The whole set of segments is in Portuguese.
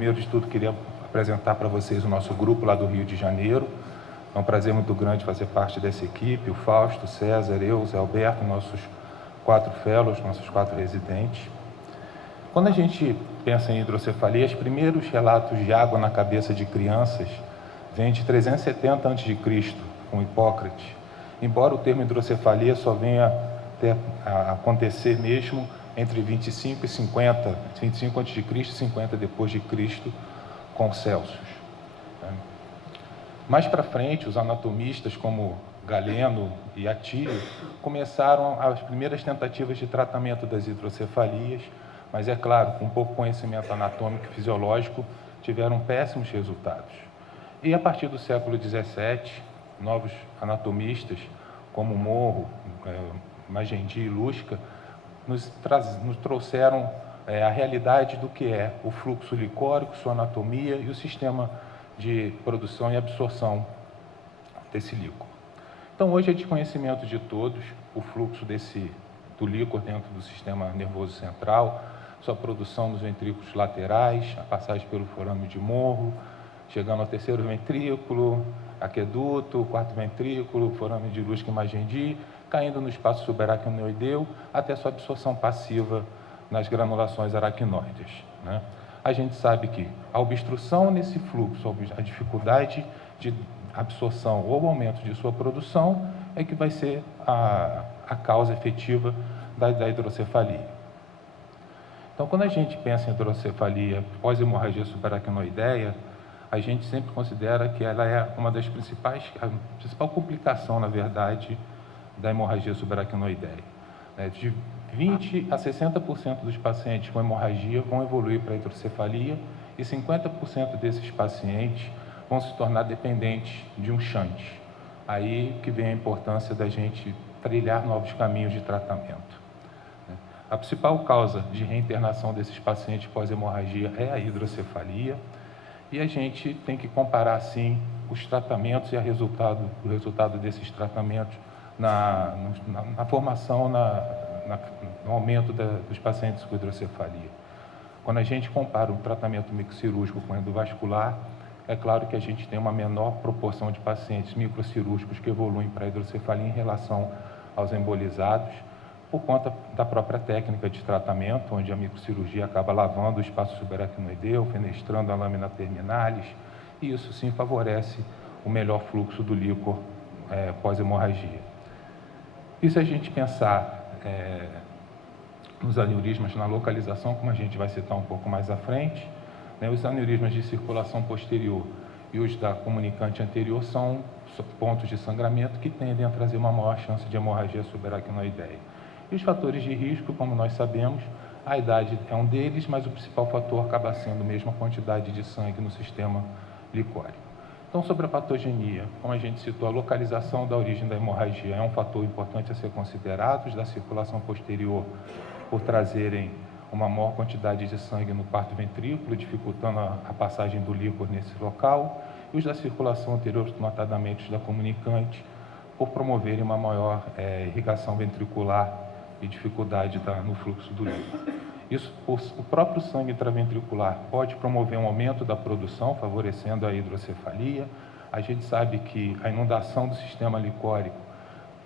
Primeiro de tudo, queria apresentar para vocês o nosso grupo lá do Rio de Janeiro. É um prazer muito grande fazer parte dessa equipe, o Fausto, o César, eu, o Zé Alberto, nossos 4 fellows, nossos 4 residentes. Quando a gente pensa em hidrocefalia, os primeiros relatos de água na cabeça de crianças vêm de 370 a.C., com Hipócrates, embora o termo hidrocefalia só venha a acontecer mesmo entre 25 e 50, 25 a.C. e 50 depois de Cristo, com Celsius. Mais para frente, os anatomistas como Galeno e Atílio começaram as primeiras tentativas de tratamento das hidrocefalias, mas é claro, com pouco conhecimento anatômico e fisiológico, tiveram péssimos resultados. E a partir do século XVII, novos anatomistas como Morro, Magendie e Lusca nos trouxeram a realidade do que é o fluxo licórico, sua anatomia e o sistema de produção e absorção desse líquor. Então, hoje é de conhecimento de todos o fluxo do líquor dentro do sistema nervoso central, sua produção nos ventrículos laterais, a passagem pelo forame de Morro, chegando ao terceiro ventrículo, aqueduto, quarto ventrículo, forame de Lusca e Magendie, caindo no espaço subaracnoideu até sua absorção passiva nas granulações aracnoides, né? A gente sabe que a obstrução nesse fluxo, a dificuldade de absorção ou aumento de sua produção é que vai ser a causa efetiva da hidrocefalia. Então, quando a gente pensa em hidrocefalia pós-hemorragia subaracnoideia, a gente sempre considera que ela é uma das a principal complicação, na verdade, da hemorragia subaracnoideia. De 20 a 60% dos pacientes com hemorragia vão evoluir para a hidrocefalia e 50% desses pacientes vão se tornar dependentes de um shunt. Aí que vem a importância da gente trilhar novos caminhos de tratamento. A principal causa de reinternação desses pacientes pós-hemorragia é a hidrocefalia e a gente tem que comparar, sim, os tratamentos e o resultado desses tratamentos na formação, no aumento dos pacientes com hidrocefalia. Quando a gente compara um tratamento microcirúrgico com endovascular, é claro que a gente tem uma menor proporção de pacientes microcirúrgicos que evoluem para a hidrocefalia em relação aos embolizados, por conta da própria técnica de tratamento, onde a microcirurgia acaba lavando o espaço subaracnoideu, fenestrando a lâmina terminalis, e isso sim favorece o melhor fluxo do líquor pós-hemorragia. E se a gente pensar nos aneurismas na localização, como a gente vai citar um pouco mais à frente, os aneurismas de circulação posterior e os da comunicante anterior são pontos de sangramento que tendem a trazer uma maior chance de hemorragia subaracnoideia. E os fatores de risco, como nós sabemos, a idade é um deles, mas o principal fator acaba sendo mesmo a quantidade de sangue no sistema licórico. Então, sobre a patogenia, como a gente citou, a localização da origem da hemorragia é um fator importante a ser considerado, os da circulação posterior, por trazerem uma maior quantidade de sangue no quarto ventrículo, dificultando a passagem do líquor nesse local, e os da circulação anterior, notadamente os da comunicante, por promoverem uma maior irrigação ventricular e dificuldade no fluxo do líquor. Isso, o próprio sangue intraventricular pode promover um aumento da produção, favorecendo a hidrocefalia. A gente sabe que a inundação do sistema licórico,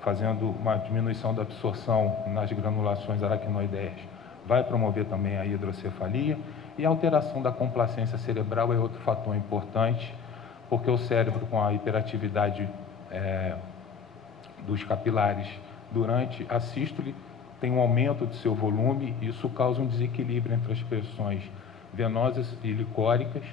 fazendo uma diminuição da absorção nas granulações aracnoideias, vai promover também a hidrocefalia. E a alteração da complacência cerebral é outro fator importante, porque o cérebro, com a hiperatividade dos capilares durante a sístole, tem um aumento de seu volume e isso causa um desequilíbrio entre as pressões venosas e licóricas,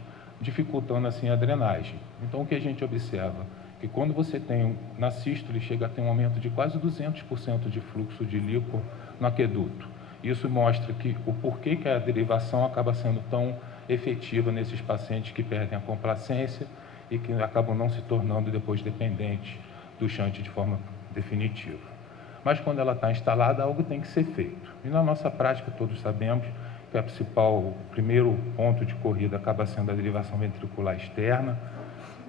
dificultando assim a drenagem. Então, o que a gente observa? Que quando você tem, na sístole, chega a ter um aumento de quase 200% de fluxo de líquor no aqueduto. Isso mostra que o porquê que a derivação acaba sendo tão efetiva nesses pacientes que perdem a complacência e que acabam não se tornando depois dependentes do shunt de forma definitiva. Mas quando ela está instalada, algo tem que ser feito. E na nossa prática, todos sabemos que o primeiro ponto de corrida acaba sendo a derivação ventricular externa.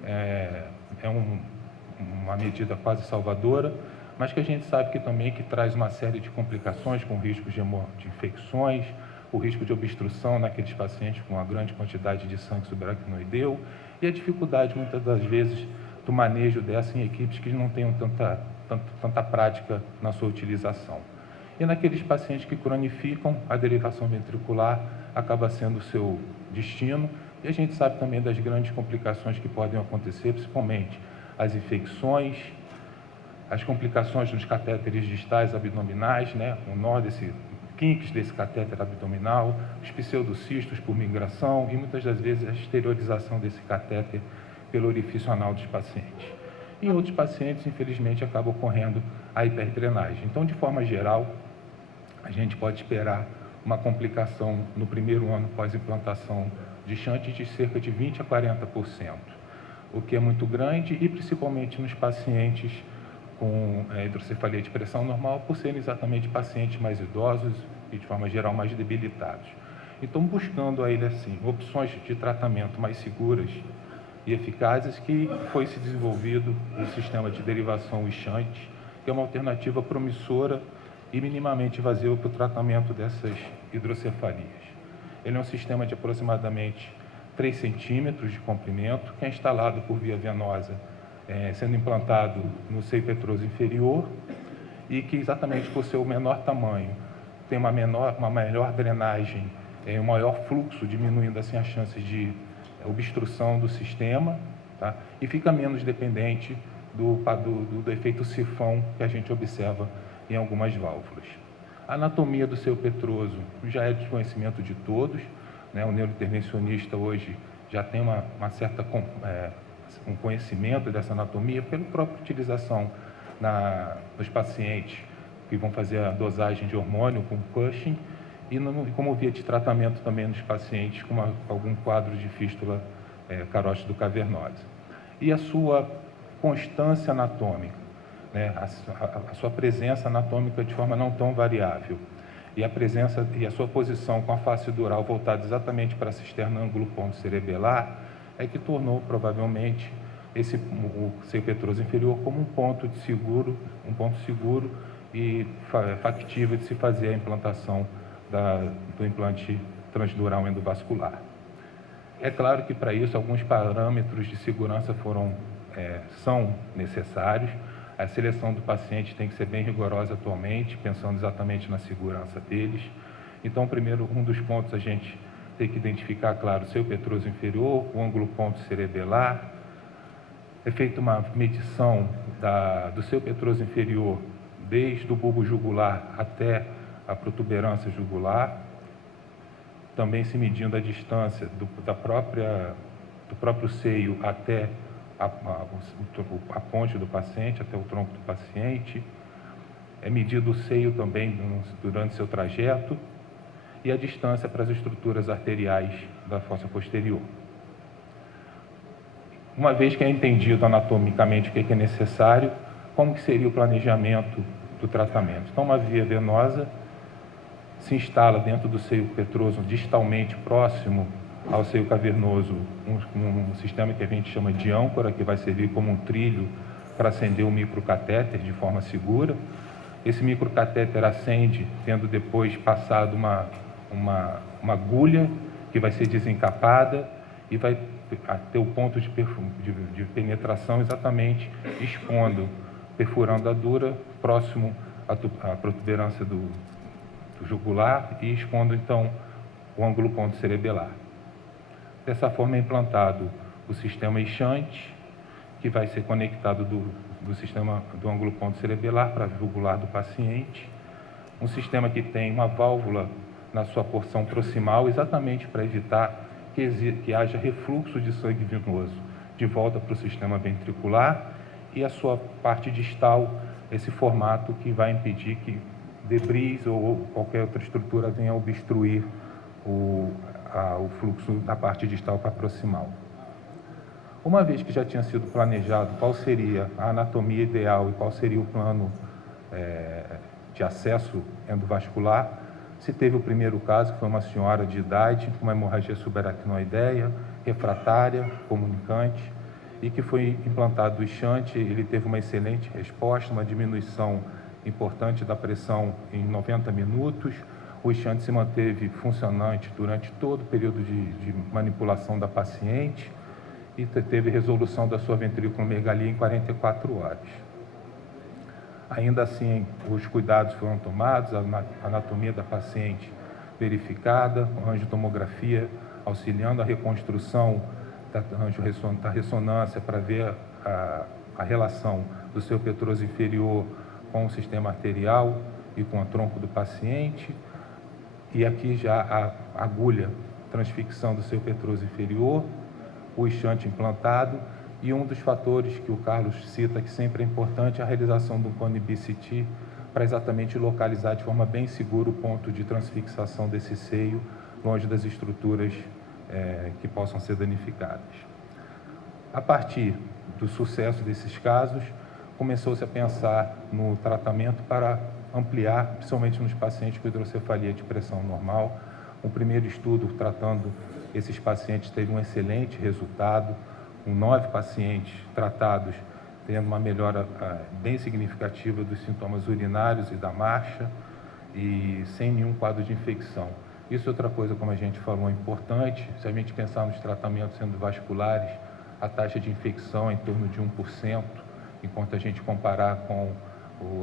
É uma medida quase salvadora, mas que a gente sabe que também traz uma série de complicações com riscos de infecções, o risco de obstrução naqueles pacientes com uma grande quantidade de sangue subaracnoideu e a dificuldade, muitas das vezes, do manejo dessa em equipes que não tenham tanta prática na sua utilização. E naqueles pacientes que cronificam, a derivação ventricular acaba sendo o seu destino, e a gente sabe também das grandes complicações que podem acontecer, principalmente as infecções, as complicações nos catéteres distais abdominais, né? O nó kinks desse catéter abdominal, os pseudocistos por migração e muitas das vezes a exteriorização desse catéter pelo orifício anal dos pacientes. Em outros pacientes, infelizmente, acaba ocorrendo a hiperdrenagem. Então, de forma geral, a gente pode esperar uma complicação no primeiro ano pós-implantação de shunt de cerca de 20% a 40%, o que é muito grande e principalmente nos pacientes com hidrocefalia de pressão normal, por serem exatamente pacientes mais idosos e, de forma geral, mais debilitados. Então, buscando a ele, assim, opções de tratamento mais seguras e eficazes, que foi se desenvolvido o sistema de derivação shunt, que é uma alternativa promissora e minimamente invasiva para o tratamento dessas hidrocefalias. Ele é um sistema de aproximadamente 3 centímetros de comprimento, que é instalado por via venosa, sendo implantado no seio petroso inferior e que, exatamente por seu menor tamanho, tem uma melhor drenagem, um maior fluxo, diminuindo assim as chances de obstrução do sistema, tá? E fica menos dependente do efeito sifão que a gente observa em algumas válvulas. A anatomia do seio petroso já é de conhecimento de todos, né? O neurointervencionista hoje já tem um conhecimento dessa anatomia pela própria utilização nos pacientes que vão fazer a dosagem de hormônio com Cushing e como via de tratamento também nos pacientes com algum quadro de fístula carótido cavernosa. E a sua constância anatômica, né? A sua presença anatômica de forma não tão variável e a sua posição com a face dural voltada exatamente para a cisterna ângulo ponto cerebelar é que tornou provavelmente o seio petroso inferior como um ponto seguro e factível de se fazer a implantação do implante transdural endovascular. É claro que para isso alguns parâmetros de segurança são necessários. A seleção do paciente tem que ser bem rigorosa atualmente, pensando exatamente na segurança deles. Então, primeiro, um dos pontos a gente tem que identificar, claro, o seio petroso inferior, o ângulo ponto cerebelar. É feita uma medição do seio petroso inferior desde o bulbo jugular até a protuberância jugular, também se medindo a distância do próprio seio até a ponte do paciente, até o tronco do paciente. É medido o seio também durante seu trajeto e a distância para as estruturas arteriais da fossa posterior. Uma vez que é entendido anatomicamente o que é necessário, como que seria o planejamento do tratamento? Então, uma via venosa se instala dentro do seio petroso, distalmente próximo ao seio cavernoso, um sistema que a gente chama de âncora, que vai servir como um trilho para acender o microcatéter de forma segura. Esse microcatéter acende, tendo depois passado uma agulha que vai ser desencapada e vai ter o ponto de penetração exatamente perfurando a dura próximo à protuberância do jugular e expondo então o ângulo ponto cerebelar. Dessa forma é implantado o sistema shunt, que vai ser conectado do sistema do ângulo ponto cerebelar para a jugular do paciente. Um sistema que tem uma válvula na sua porção proximal, exatamente para evitar que haja refluxo de sangue venoso de volta para o sistema ventricular, e a sua parte distal, esse formato que vai impedir que debris ou qualquer outra estrutura venha obstruir o fluxo da parte distal para a proximal. Uma vez que já tinha sido planejado qual seria a anatomia ideal e qual seria o plano de acesso endovascular, se teve o primeiro caso, que foi uma senhora de idade com uma hemorragia subaracnoideia, refratária, comunicante, e que foi implantado o shunt. Ele teve uma excelente resposta, uma diminuição importante da pressão em 90 minutos, O enxante se manteve funcionante durante todo o período de manipulação da paciente e teve resolução da sua ventriculomegalia em 44 horas. Ainda assim, os cuidados foram tomados, a anatomia da paciente verificada, com angiotomografia auxiliando a reconstrução da ressonância para ver a relação do seu petroso inferior com o sistema arterial e com o tronco do paciente. E aqui já a agulha, transfixão do seu petroso inferior, o enxante implantado e um dos fatores que o Carlos cita que sempre é importante é a realização do cone BCT para exatamente localizar de forma bem segura o ponto de transfixação desse seio longe das estruturas que possam ser danificadas. A partir do sucesso desses casos, começou-se a pensar no tratamento para ampliar, principalmente nos pacientes com hidrocefalia de pressão normal. O primeiro estudo tratando esses pacientes teve um excelente resultado, com 9 pacientes tratados tendo uma melhora bem significativa dos sintomas urinários e da marcha e sem nenhum quadro de infecção. Isso é outra coisa, como a gente falou, é importante. Se a gente pensar nos tratamentos endovasculares, a taxa de infecção é em torno de 1%, enquanto a gente comparar com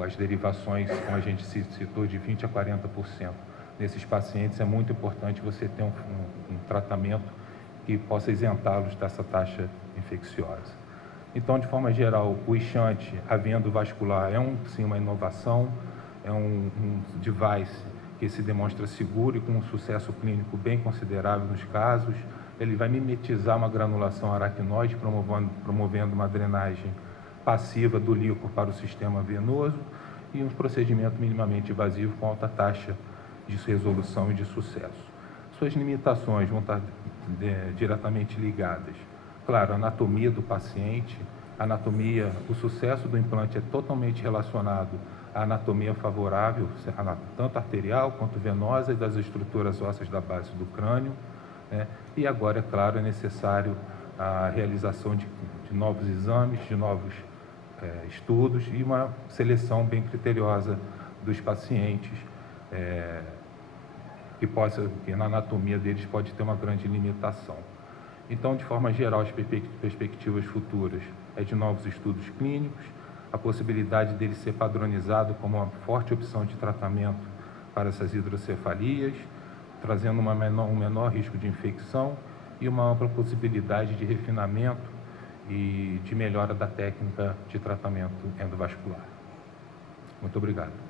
as derivações, como a gente citou, de 20% a 40%. Nesses pacientes é muito importante você ter um tratamento que possa isentá-los dessa taxa infecciosa. Então, de forma geral, o enxante, havendo vascular, é sim uma inovação, é um device que se demonstra seguro e com um sucesso clínico bem considerável nos casos. Ele vai mimetizar uma granulação aracnoide, promovendo uma drenagem passiva do líquor para o sistema venoso e um procedimento minimamente invasivo com alta taxa de resolução e de sucesso. Suas limitações vão estar diretamente ligadas, claro, à anatomia do paciente. O sucesso do implante é totalmente relacionado à anatomia favorável, tanto arterial quanto venosa e das estruturas ósseas da base do crânio, né? E agora, é claro, é necessário a realização de novos exames, de novos estudos e uma seleção bem criteriosa dos pacientes, que na anatomia deles pode ter uma grande limitação. Então, de forma geral, as perspectivas futuras é de novos estudos clínicos, a possibilidade dele ser padronizado como uma forte opção de tratamento para essas hidrocefalias, trazendo um menor risco de infecção e uma ampla possibilidade de refinamento e de melhora da técnica de tratamento endovascular. Muito obrigado.